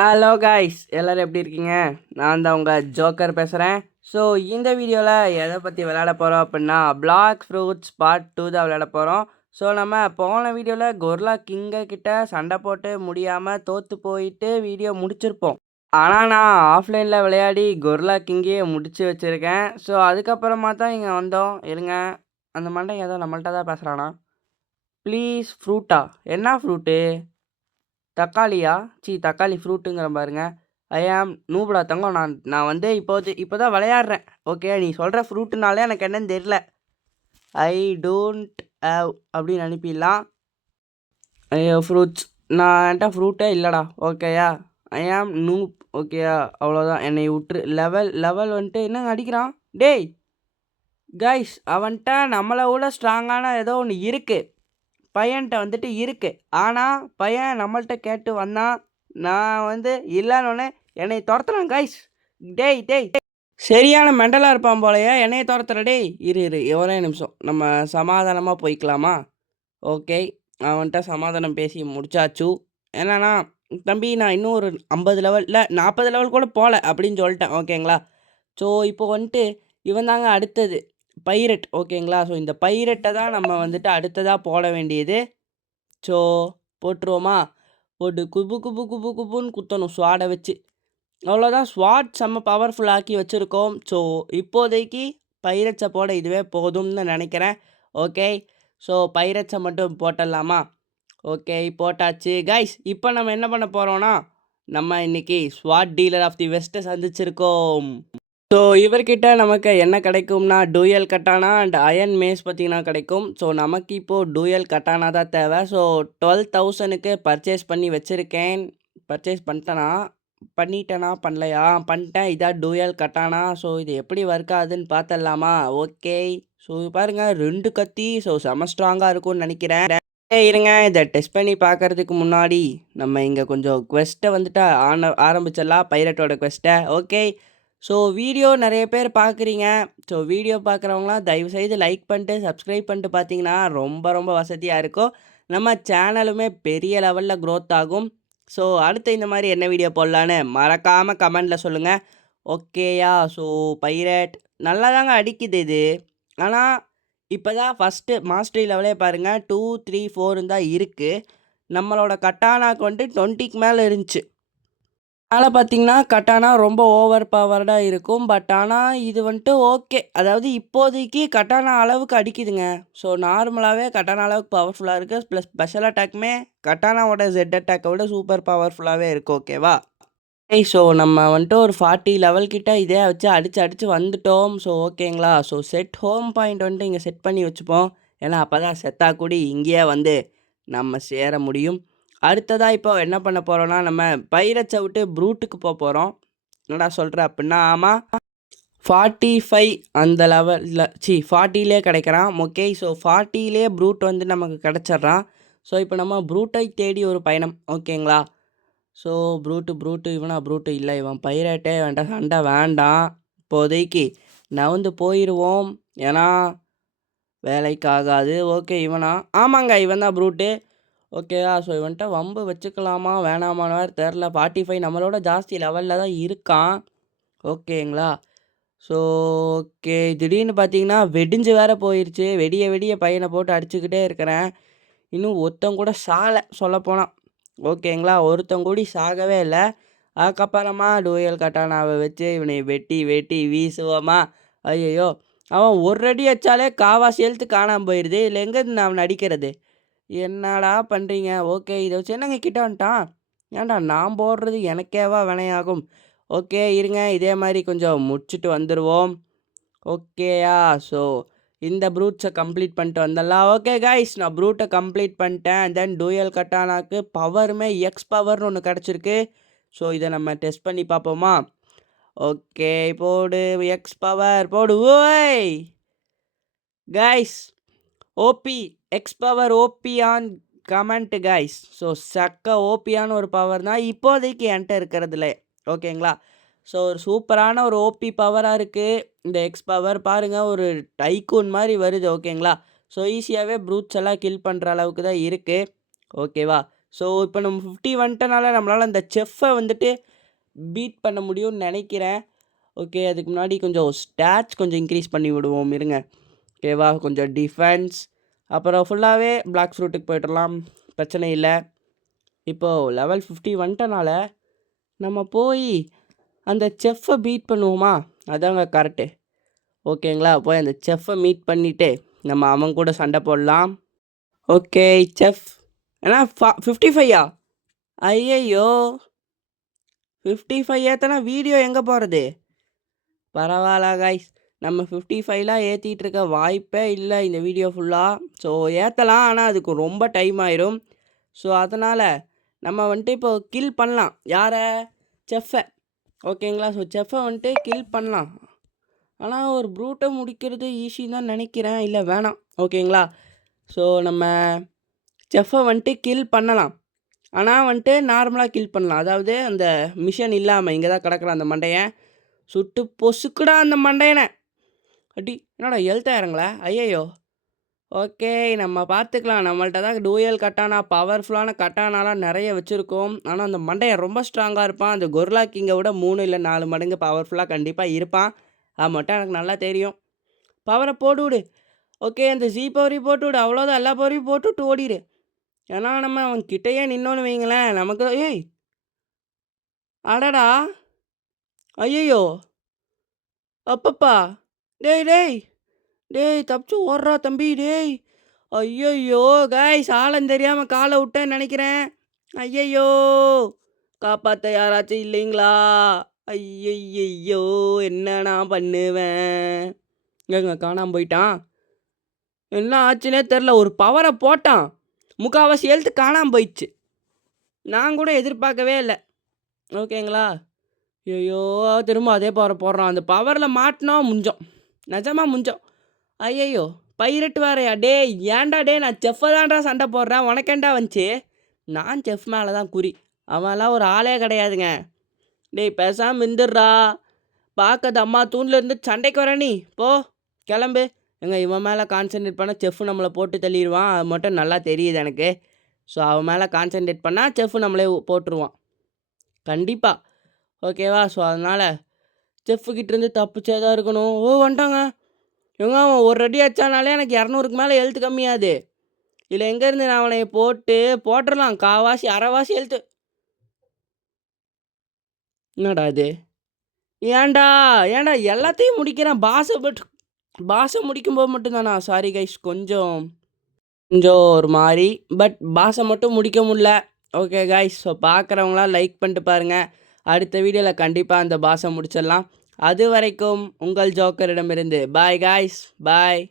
Hello guys, எல்லாரும் எப்படி இருக்கீங்க? நான் தான் உங்கள் ஜோக்கர் பேசுகிறேன். ஸோ இந்த வீடியோவில் எதை பற்றி விளையாட போகிறோம் அப்படின்னா, பிளாக் ஃப்ரூட்ஸ் பார்ட் 2 தான் விளையாட போகிறோம். ஸோ நம்ம போன வீடியோவில் கொர்லா கிங்க கிட்ட சண்டை போட்டு முடியாமல் தோற்று போயிட்டு வீடியோ முடிச்சிருப்போம். ஆனால் நான் ஆஃப்லைனில் விளையாடி கொர்லா கிங்கையே முடிச்சு வச்சுருக்கேன். ஸோ அதுக்கப்புறமா தான் இங்கே வந்தோம். இருங்க, அந்த மண்டை ஏதோ நம்மள்ட்ட தான் பேசுகிறானா? ப்ளீஸ் ஃப்ரூட்டா? என்ன ஃப்ரூட்டு? தக்காளியா? தக்காளி ஃப்ரூட்டுங்கிறேன் பாருங்க. ஐ ஆம் நூபுடா தங்கம். நான் வந்து இப்போ தான் விளையாடுறேன். ஓகே, நீ சொல்கிற ஃப்ரூட்டுனாலே எனக்கு என்னன்னு தெரில. ஐ டோன்ட் ஹேவ் அப்படின்னு அனுப்பிடலாம். ஐயோ ஃப்ரூட்ஸ், நான் என்கிட்ட ஃப்ரூட்டே இல்லைடா. ஓகேயா? ஐ ஆம் நூப். ஓகேயா? அவ்வளோதான், என்னை விட்டுரு. லெவல் வந்துட்டு என்னங்க அடிக்கிறான்? டேய் கைஸ், அவன்கிட்ட நம்மளை விட ஸ்ட்ராங்கான ஏதோ ஒன்று இருக்குது. பையன்கிட்ட வந்துட்டு இருக்குது. ஆனால் பையன் நம்மள்கிட்ட கேட்டு வந்தான். நான் வந்து இல்லைன்னொன்னே என்னை துரத்துறான் கைஸ். டேய் டேய் சரியான மெண்டலாக இருப்பான் போலையா என்னையை துரத்துற. டேய் இரு ஒரே நிமிஷம், நம்ம சமாதானமாக போய்க்கலாமா? ஓகே, அவன்கிட்ட சமாதானம் பேசி முடிச்சாச்சு. என்னன்னா, தம்பி நான் இன்னும் ஒரு 50 லெவல் இல்லை 40 லெவல் கூட போகல அப்படின்னு சொல்லிட்டேன். ஓகேங்களா? ஸோ இப்போ வந்துட்டு இவன் தாங்க அடுத்தது பைரட். ஓகேங்களா? ஸோ இந்த பைரட்டை தான் நம்ம வந்துட்டு அடுத்ததாக போட வேண்டியது. ஸோ போட்டுருவோமா? போட்டு குபு குபு குபு குபுன்னு குத்தணும் ஸ்வாடை வச்சு. அவ்வளோதான், ஸ்வாட் செம்ம பவர்ஃபுல் ஆக்கி வச்சுருக்கோம். ஸோ இப்போதைக்கு பைரட்ஸை போட இதுவே போதும்னு நினைக்கிறேன். ஓகே, ஸோ பைரட்ஸை மட்டும் போட்டுடலாமா? ஓகே, போட்டாச்சு கைஸ். இப்போ நம்ம என்ன பண்ண போகிறோன்னா, நம்ம இன்றைக்கி ஸ்வாட் டீலர் ஆஃப் தி வெஸ்ட்டை சந்திச்சிருக்கோம். ஸோ இவர்கிட்ட நமக்கு என்ன கிடைக்கும்னா, டூயல் கட்டானா அண்ட் அயன் மேஸ் பார்த்திங்கன்னா கிடைக்கும். ஸோ நமக்கு இப்போது டூயல் கட்டானா தான் தேவை. ஸோ 12,000க்கு பர்ச்சேஸ் பண்ணி வச்சுருக்கேன். பர்ச்சேஸ் பண்ணிட்டேனா பண்ணலையா? பண்ணிட்டேன். இதான் டூயல் கட்டானா. ஸோ இது எப்படி ஒர்க் ஆகுதுன்னு பார்த்துடலாமா? ஓகே, ஸோ பாருங்கள் 2 கத்தி. ஸோ செம ஸ்ட்ராங்காக இருக்கும்னு நினைக்கிறேன். இருங்க, இதை டெஸ்ட் பண்ணி பார்க்குறதுக்கு முன்னாடி நம்ம இங்கே கொஞ்சம் குவெஸ்ட்டை வந்துட்டு ஆரம்பிச்சிடலாம், பைரட்டோட குவெஸ்ட்டை. ஓகே, ஸோ வீடியோ நிறைய பேர் பார்க்குறீங்க. ஸோ வீடியோ பார்க்குறவங்களாம் தயவுசெய்து லைக் பண்ணிட்டு சப்ஸ்கிரைப் பண்ணிட்டு பார்த்தீங்கன்னா ரொம்ப ரொம்ப வசதியாக இருக்கும். நம்ம சேனலுமே பெரிய லெவலில் க்ரோத் ஆகும். ஸோ அடுத்து இந்த மாதிரி என்ன வீடியோ போடலான்னு மறக்காமல் கமெண்டில் சொல்லுங்கள். ஓகேயா? ஸோ பைரட் நல்லா தாங்க அடிக்குது இது. ஆனால் இப்போ தான் ஃபஸ்ட்டு மாஸ்டரி லெவலே பாருங்கள் 2, 3, 4 தான் இருக்குது. நம்மளோட கட்டானாக்கு வந்துட்டு 20க்கு மேலே இருந்துச்சு. அதனால் பார்த்தீங்கன்னா கட்டானா ரொம்ப ஓவர் பவர்டாக இருக்கும். பட் ஆனால் இது வந்துட்டு ஓகே, அதாவது இப்போதைக்கு கட்டானா அளவுக்கு அடிக்குதுங்க. ஸோ நார்மலாகவே கட்டானா அளவுக்கு பவர்ஃபுல்லாக இருக்குது. ப்ளஸ் ஸ்பெஷல் அட்டாக்குமே கட்டானாவோட ஜெட் அட்டாக்கை விட சூப்பர் பவர்ஃபுல்லாகவே இருக்குது. ஓகேவா? ஸோ நம்ம வந்துட்டு ஒரு 40 லெவல் கிட்ட இதே வச்சு அடித்து வந்துட்டோம். ஸோ ஓகேங்களா? ஸோ செட் ஹோம் பாயிண்ட் வந்துட்டு இங்கே செட் பண்ணி வச்சுப்போம். ஏன்னா அப்போ தான் செத்தா கூடி இங்கேயே வந்து நம்ம சேர முடியும். அடுத்ததாக இப்போ என்ன பண்ண போகிறோன்னா, நம்ம பைரட்ஸை விட்டு ப்ரூட்டுக்கு போகிறோம். என்னடா சொல்கிற அப்படின்னா, ஆமாம் 45 அந்த லெவலில் 40லே கிடைக்கிறான். ஓகே, ஸோ 40லே ப்ரூட் வந்து நமக்கு கிடச்சிட்றான். ஸோ இப்போ நம்ம ப்ரூட்டை தேடி ஒரு பயணம். ஓகேங்களா? ஸோ ப்ரூட்டு இவனா? ப்ரூட்டு இல்லை, இவன் பைரட்டே வேண்டாம், சண்டை வேண்டாம் இப்போதைக்கு. நவுந்து போயிடுவோம், ஏன்னா வேலைக்கு ஆகாது. ஓகே, இவனா? ஆமாங்க, இவன் தான் ப்ரூட்டு. ஓகேவா? ஸோ இவன்ட்ட வம்பு வச்சுக்கலாமா வேணாமான்னு வேறு தெரில. 45 நம்மளோட ஜாஸ்தி லெவலில் தான் இருக்கான். ஓகேங்களா? ஸோ ஓகே, திடீர்னு பார்த்தீங்கன்னா வெடிஞ்சு வேறு போயிடுச்சு. வெடிய பையனை போட்டு அடிச்சுக்கிட்டே இருக்கிறேன். இன்னும் ஒருத்தன் கூட சாலை சொல்லப்போனால். ஓகேங்களா? ஒருத்தன் கூடி சாகவே இல்லை. அதுக்கப்புறமா டூயல் கட்டானாவை வச்சு இவனை வெட்டி வீசுவோமா? ஐயையோ, அவன் ஒரு அடி வச்சாலே காவாசி எழுத்து காணாமல் போயிடுது. இல்லை எங்கேருந்து நான் அவனை அடிக்கிறது? என்னடா பண்ணுறீங்க? ஓகே, இதை வச்சு என்னங்க கிட்ட வந்துட்டான்? ஏன்டா நான் போடுறது எனக்கேவா வினையாகும்? ஓகே இருங்க, இதே மாதிரி கொஞ்சம் முடிச்சுட்டு வந்துடுவோம். ஓகேயா? ஸோ இந்த ப்ரூட்ஸை கம்ப்ளீட் பண்ணிட்டு வந்துடலாம். ஓகே கைஸ், நான் ப்ரூட்டை கம்ப்ளீட் பண்ணிட்டேன். தென் டூயல் கட்டானாக்கு பவருமே எக்ஸ் பவர்னு ஒன்று கிடச்சிருக்கு. ஸோ இதை நம்ம டெஸ்ட் பண்ணி பார்ப்போமா? ஓகே, போடு எக்ஸ் பவர் போடு. ஓய் guys, OP x power OP on comment guys. So சக்க ஓபியான ஒரு பவர் தான் இப்போதைக்கு என்கிட்ட இருக்கிறதுல. ஓகேங்களா? ஸோ ஒரு சூப்பரான ஒரு ஓபி பவராக இருக்குது இந்த எக்ஸ் பவர். பாருங்கள், ஒரு டைக்கூன் மாதிரி வருது. ஓகேங்களா? ஸோ ஈஸியாகவே ப்ரூட்ஸ் எல்லாம் கில் பண்ணுற அளவுக்கு தான் இருக்குது. ஓகேவா? ஸோ இப்போ நம்ம 50 வந்துட்டனால நம்மளால் அந்த செஃப்பை வந்துட்டு பீட் பண்ண முடியும்னு நினைக்கிறேன். ஓகே, அதுக்கு முன்னாடி கொஞ்சம் ஸ்டாட்ச் கொஞ்சம் இன்க்ரீஸ் பண்ணி விடுவோம் இருங்க. ஓகேவா, கொஞ்சம் டிஃபென்ஸ், அப்புறம் ஃபுல்லாகவே பிளாக் ஃப்ரூட்டுக்கு போய்ட்டுடலாம், பிரச்சனை இல்லை. இப்போது லெவல் 50 வந்துட்டனால நம்ம போய் அந்த செஃப்பை பீட் பண்ணுவோமா? அதாங்க கரெக்டு. ஓகேங்களா, போய் அந்த செஃப்பை மீட் பண்ணிவிட்டு நம்ம அவன் கூட சண்டை போடலாம். ஓகே செஃப், ஏன்னா 55ஆ? ஐயையோ, 55 ஏற்றினா வீடியோ எங்கே போகிறது? பரவாயில்ல கைஸ், நம்ம 55லாம் ஏற்றிட்டு இருக்க வாய்ப்பே இல்லை இந்த வீடியோ ஃபுல்லாக. ஸோ ஏற்றலாம், ஆனால் அதுக்கு ரொம்ப டைம் ஆயிரும். ஸோ அதனால் நம்ம வந்துட்டு இப்போ கில் பண்ணலாம். யாரை? செஃப்பை. ஓகேங்களா, ஸோ செஃப்பை வந்துட்டு கில் பண்ணலாம். ஆனால் ஒரு ப்ரூட்டை முடிக்கிறது ஈஸின்னு தான் நினைக்கிறேன். இல்லை வேணாம். ஓகேங்களா, ஸோ நம்ம செஃப்பை வந்துட்டு கில் பண்ணலாம். ஆனால் வந்துட்டு நார்மலாக கில் பண்ணலாம். அதாவது அந்த மிஷன் இல்லாமல் இங்கே தான் கிடக்குறான் அந்த மண்டையன். சுட்டு பொசுக்குடா அந்த மண்டையனை. அடி, என்னடா ஹெல்த் ஆயிரங்களா? ஐயையோ. ஓகே, நம்ம பார்த்துக்கலாம். நம்மள்ட்ட தான் டூயல் கட்டானா, பவர்ஃபுல்லான கட்டானாலாம் நிறைய வச்சுருக்கோம். ஆனால் அந்த மண்டையன் ரொம்ப ஸ்ட்ராங்காக இருப்பான். அந்த கொர்லா கிங்கை விட 3 இல்லை 4 மடங்கு பவர்ஃபுல்லாக கண்டிப்பாக இருப்பான். அது மட்டும் எனக்கு நல்லா தெரியும். பவரை போட்டு விடு. ஓகே, அந்த ஜி பவரையும் போட்டு விடு. அவ்வளோதான், எல்லா பவரையும் போட்டுவிட்டு ஓடிடு. ஏன்னா நம்ம அவன் கிட்டேயே நின்னோன்னு வைங்களேன், நமக்கு ஏய் அடடா, ஐயையோ, அப்பப்பா, டேய் டேய் டேய், தப்பிச்சு ஓடுறா தம்பி, டேய். ஐயையோ கைஸ், ஆழம் தெரியாமல் காலை விட்டேன்னு நினைக்கிறேன். ஐயையோ, காப்பாற்ற யாராச்சும் இல்லைங்களா? ஐயையோ, என்ன நான் பண்ணுவேன்? எங்க காணாமல் போயிட்டான்? என்ன ஆச்சுன்னே தெரில. ஒரு பவரை போட்டான், முக்கால்வாசி ஹெல்த்து காணாமல் போயிடுச்சு. நான் கூட எதிர்பார்க்கவே இல்லை. ஓகேங்களா, ஐயோ, திரும்ப அதே பவரை போடுறான். அந்த பவரில் மாட்டினோம், முஞ்சோம், நிஜமாக முஞ்சோம். ஐயையோ, பைரட் வேறையா? டே ஏன்டா டே, நான் செஃப்பை தான்டா சண்டை போடுறேன், உனக்கேண்டா வந்துச்சு? நான் செஃப் மேலே தான் குறி, அவன்லாம் ஒரு ஆளே கிடையாதுங்க. டேய் பேசாமல் இருந்துடுறா. பார்க்கறது அம்மா தூண்லேருந்து சண்டைக்கு வர நீ போ, கிளம்பு. எங்க இவன் மேலே கான்சென்ட்ரேட் பண்ணால் செஃப் நம்மளை போட்டு தள்ளிடுவான், அது மட்டும் நல்லா தெரியுது எனக்கு. ஸோ அவன் மேலே கான்சென்ட்ரேட் பண்ணால் செஃப் நம்மளே போட்டுருவான் கண்டிப்பாக. ஓகேவா, ஸோ அதனால் செஃப்புக்கிட்டேருந்து தப்பிச்சே தான் இருக்கணும். ஓ வந்துட்டாங்க. இவங்க அவன் ஒரு அடி அடிச்சானாலே எனக்கு 200க்கு மேலே ஹெல்த்து கம்மியாது. இதில் எங்கேருந்து நான் அவனை போட்டுடலாம் காவாசி அரைவாசி ஹெல்த்து. என்னடா இது? ஏன்டா ஏன்டா எல்லாத்தையும் முடிக்கிறேன், பாஸை முடிக்கும்போது மட்டும்தானா? சாரி கைஸ், கொஞ்சம் ஒரு மாதிரி, பட் பாஸை மட்டும் முடிக்க முடியல. ஓகே கைஸ், ஸோ பார்க்குறவங்களாம் லைக் பண்ணிட்டு பாருங்கள். அடுத்த வீடியோவில் கண்டிப்பாக அந்த பாஸை முடிச்சிடலாம். அது வரைக்கும் உங்கள் ஜோக்கரிடமிருந்து பாய் கைஸ், பாய்.